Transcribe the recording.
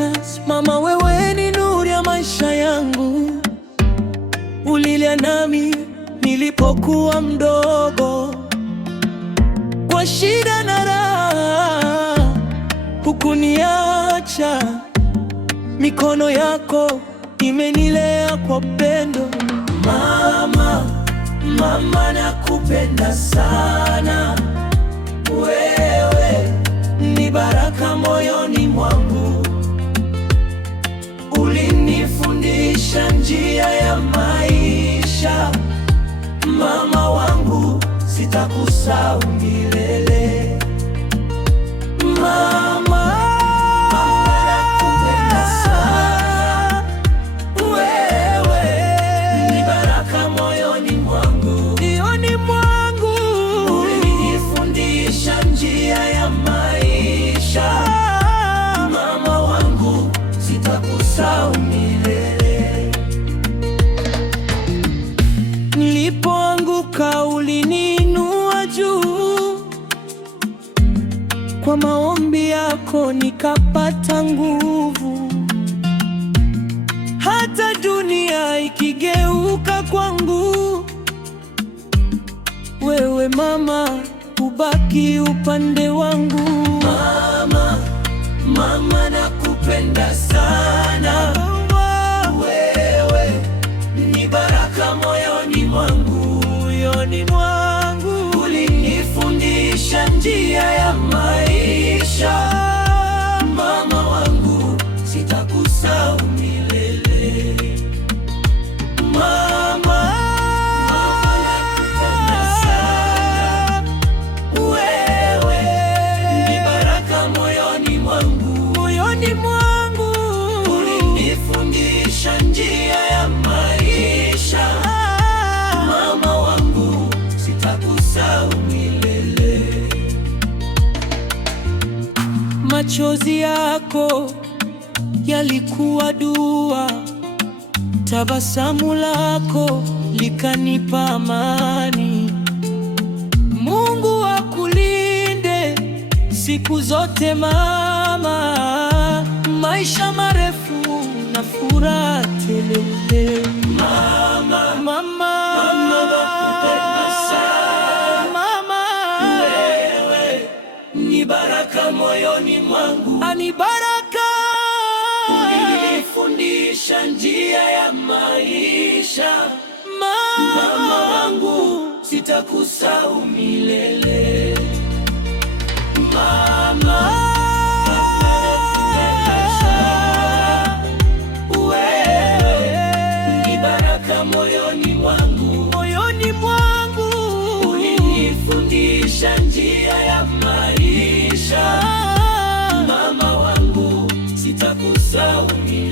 kazi. Mama, wewe ni nuru ya maisha yangu. Ulilia nami nilipokuwa mdogo, kwa shida na raha hukuniacha. Mikono yako imenilea kwa upendo. Mama, mama, nakupenda sana. Wewe ni baraka moyoni mwangu. Ulinifundisha njia ya maisha. Mama wangu, sitakusahau milele. Mama, nakupenda sana. Wewe ni baraka moyoni mwangu. Ulinifundisha njia ya maisha. Mama wangu, sitakusahau milele. Nilipoanguka uliniinua juu, kwa maombi yako nikapata nguvu. Hata dunia ikigeuka kwangu, wewe mama ubaki upande wangu. Mama, mama, nakupenda sana. Wewe ni baraka moyoni mwangu. Ulinifundisha njia ya maisha. Mama wangu, sitakusahau milele. Mama, nakupenda sana. Wewe ni baraka moyoni mwangu. Ulinifundisha njia ya maisha. Mama wangu, sitakusahau milele. Machozi yako yalikuwa dua, tabasamu lako likanipa amani. Mungu akulinde siku zote mama, maisha marefu na furaha tele. Mama, mama, nakupenda sana. Mama, wewe ni baraka moyoni mwangu. Ani baraka. Ulinifundisha njia ya maisha. Mama wangu, sitakusahau milele. Mama, nakupenda sana. Wewe ni baraka moyoni mwangu. Ulinifundisha njia ya maisha. Mama wangu, sitakusahau milele.